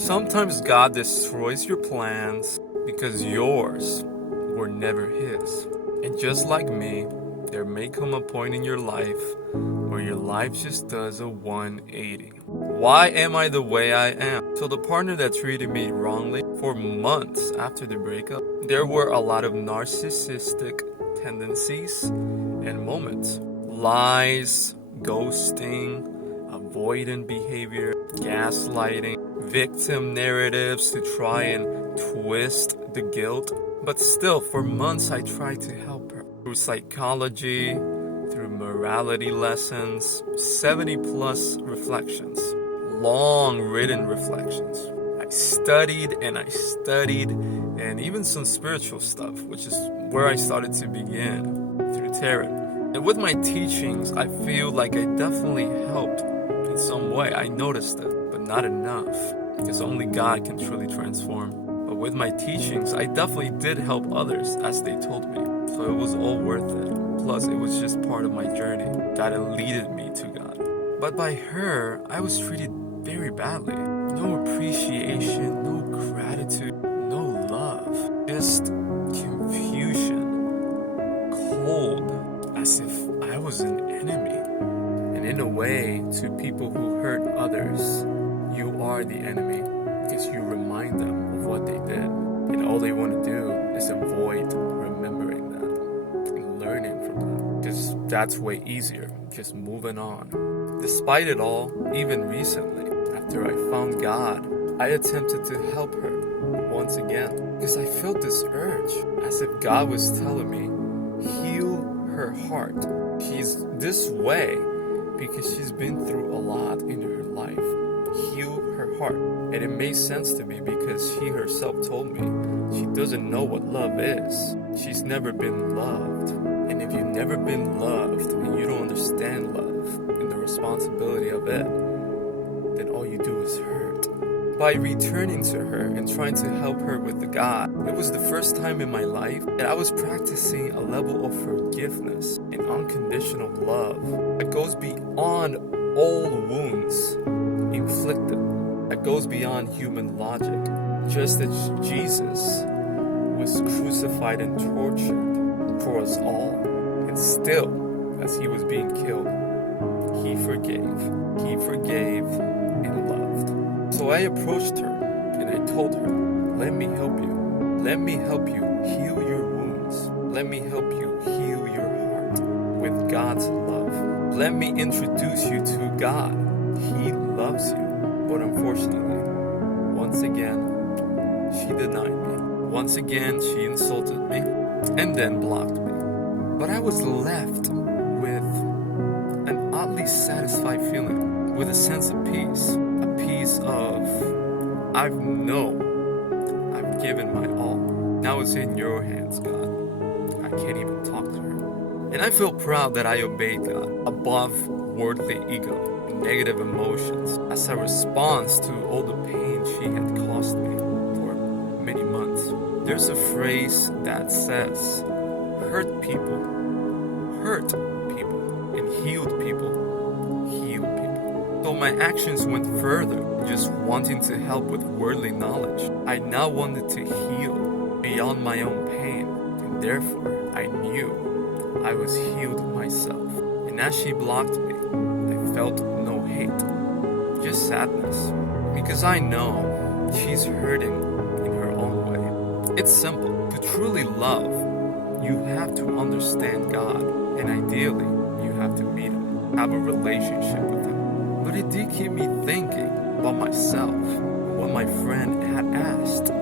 Sometimes God destroys your plans because yours were never His. And just like me, there may come a point in your life where your life just does a 180. Why am I the way I am? So the partner that treated me wrongly for months after the breakup, there were a lot of narcissistic tendencies and moments. Lies, ghosting, avoidant behavior, gaslighting, victim narratives to try and twist the guilt. But still, for months I tried to help her through psychology, through morality lessons, 70 plus reflections, long written reflections. I studied and even some spiritual stuff, which is where I started to begin through tarot. And with my teachings, I feel like I definitely helped in some way. I noticed it, but not enough, because only God can truly transform. But with my teachings, I definitely did help others as they told me. So it was all worth it. Plus, it was just part of my journey that leaded me to God. But by her, I was treated very badly. No appreciation, no gratitude, no love. Just confusion, cold, as if I was an enemy. And in a way, to people who hurt others, you are the enemy because you remind them of what they did. And all they want to do is avoid remembering that and learning from that. Because that's way easier, just moving on. Despite it all, even recently, after I found God, I attempted to help her once again. Because I felt this urge, as if God was telling me, heal her heart. She's this way because she's been through a lot in her life. Heal her heart. And it made sense to me because she herself told me she doesn't know what love is. She's never been loved. And if you've never been loved and you don't understand love and the responsibility of it, then all you do is hurt. By returning to her and trying to help her with the God, it was the first time in my life that I was practicing a level of forgiveness and unconditional love that goes beyond all wounds inflicted, that goes beyond human logic. Just as Jesus was crucified and tortured for us all, and still, as he was being killed, he forgave and loved. So I approached her and I told her, let me help you. Let me help you heal your wounds. Let me help you heal your heart with God's love. Let me introduce you to God. He loves you. But unfortunately, once again, she denied me. Once again, she insulted me and then blocked me. But I was left with an oddly satisfied feeling, with a sense of peace. A peace of, I know I've given my all. Now it's in your hands, God. I can't even talk to her. And I feel proud that I obeyed God above worldly ego, negative emotions, as a response to all the pain she had caused me for many months. There's a phrase that says, hurt people, and healed people, heal people. So my actions went further, just wanting to help with worldly knowledge. I now wanted to heal beyond my own pain, and therefore I knew I was healed myself. And as she blocked me, I felt no hate, just sadness. Because I know she's hurting in her own way. It's simple. To truly love, you have to understand God. And ideally, you have to meet Him, have a relationship with Him. But it did keep me thinking about myself. When my friend had asked,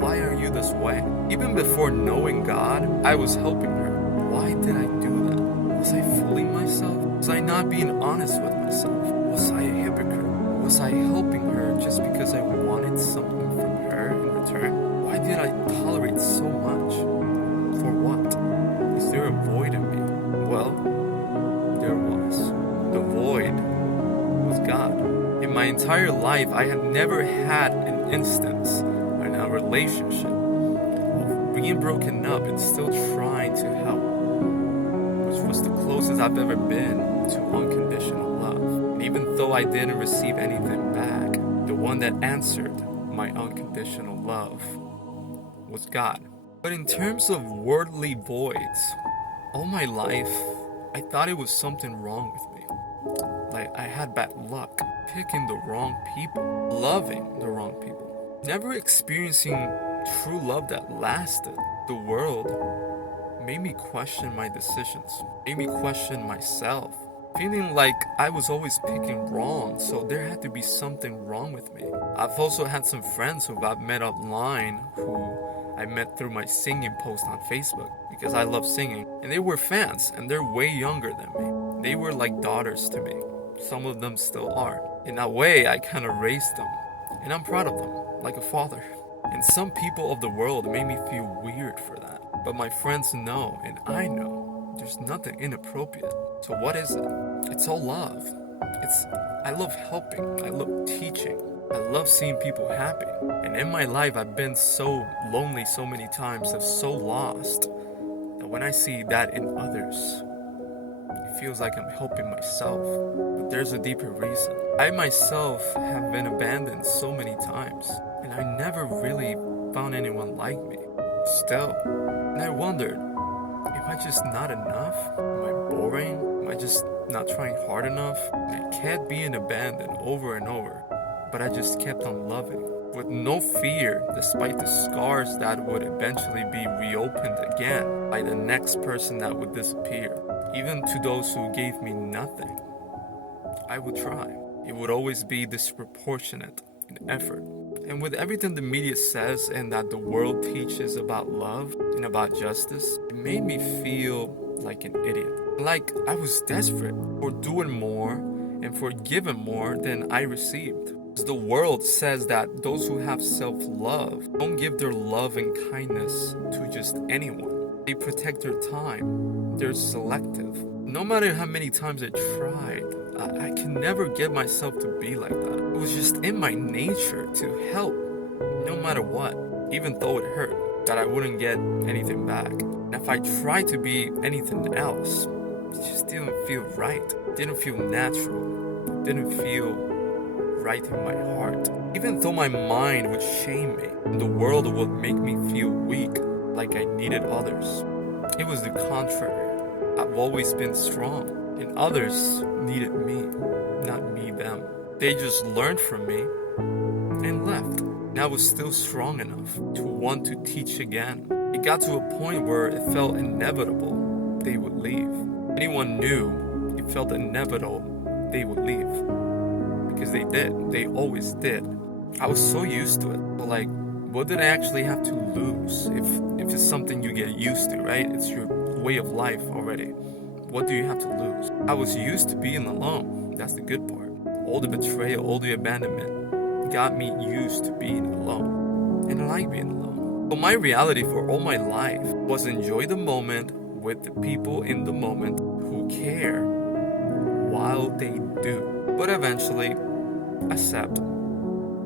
why are you this way? Even before knowing God, I was helping her. Why did I do that? Was I fooling myself? Was I not being honest with myself? Was I a hypocrite? Was I helping her just because I wanted something from her in return? Why did I tolerate so much? For what? Is there a void in me? Well, there was. The void was God. In my entire life, I had never had an instance in a relationship of being broken up and still trying to help, which was the closest I've ever been to unconditional love. And even though I didn't receive anything back, the one that answered my unconditional love was God. But in terms of worldly voids, all my life, I thought it was something wrong with me. Like I had bad luck, picking the wrong people, loving the wrong people, never experiencing true love that lasted. The world made me question my decisions, made me question myself, feeling like I was always picking wrong, so there had to be something wrong with me. I've also had some friends who I've met online who I met through my singing post on Facebook because I love singing, and they were fans, and they're way younger than me. They were like daughters to me. Some of them still are. In that way, I kind of raised them, and I'm proud of them, like a father. And some people of the world made me feel weird for that. But my friends know, and I know, there's nothing inappropriate. So what is it? It's all love. I love helping. I love teaching. I love seeing people happy. And in my life, I've been so lonely so many times, I've so lost, that when I see that in others, it feels like I'm helping myself. But there's a deeper reason. I myself have been abandoned so many times, and I never really found anyone like me. Still, and I wondered, am I just not enough? Am I boring? Am I just not trying hard enough? And I kept being abandoned over and over, but I just kept on loving, with no fear, despite the scars that would eventually be reopened again by the next person that would disappear. Even to those who gave me nothing, I would try. It would always be disproportionate in effort. And with everything the media says and that the world teaches about love and about justice, it made me feel like an idiot. Like I was desperate for doing more and for giving more than I received. The world says that those who have self-love don't give their love and kindness to just anyone. They protect their time. They're selective. No matter how many times I tried, I can never get myself to be like that. It was just in my nature to help, no matter what, even though it hurt, that I wouldn't get anything back. And if I tried to be anything else, it just didn't feel right. It didn't feel natural. It didn't feel right in my heart. Even though my mind would shame me, and the world would make me feel weak, like I needed others. It was the contrary. I've always been strong, and others needed me, not me them. They just learned from me and left. And I was still strong enough to want to teach again. It got to a point where it felt inevitable they would leave. Anyone knew it felt inevitable they would leave. Because they did. They always did. I was so used to it. But like, what did I actually have to lose? If it's something you get used to, right? It's your way of life already. What do you have to lose? I was used to being alone. That's the good part. All the betrayal, all the abandonment got me used to being alone. And I like being alone. But my reality for all my life was enjoy the moment with the people in the moment who care while they do. But eventually, accept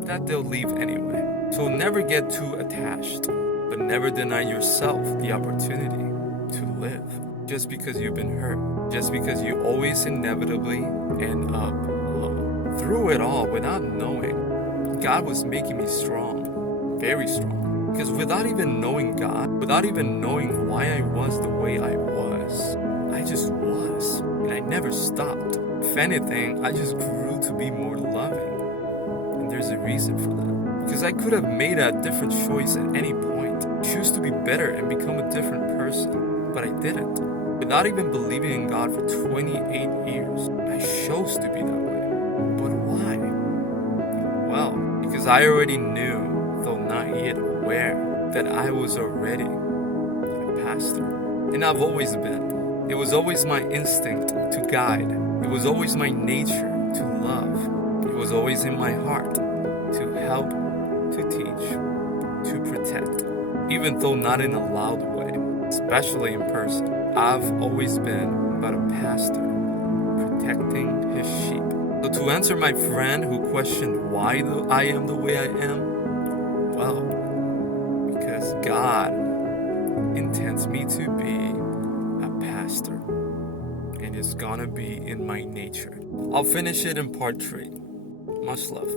that they'll leave anyway. So never get too attached, but never deny yourself the opportunity to live. Just because you've been hurt, just because you always inevitably end up alone. Through it all, without knowing, God was making me strong, very strong. Because without even knowing God, without even knowing why I was the way I was, I just was, and I never stopped. If anything, I just grew to be more loving. And there's a reason for that. Because I could have made a different choice at any point, choose to be better and become a different person, but I didn't. Without even believing in God for 28 years, I chose to be that way. But why? Well, because I already knew, though not yet aware, that I was already a pastor. And I've always been. It was always my instinct to guide. It was always my nature to love. It was always in my heart to help, to teach, to protect. Even though not in a loud way, especially in person. I've always been about a pastor protecting his sheep. So to answer my friend who questioned why I am the way I am, well, because God intends me to be a pastor, and it's gonna be in my nature. I'll finish it in part 3. Much love.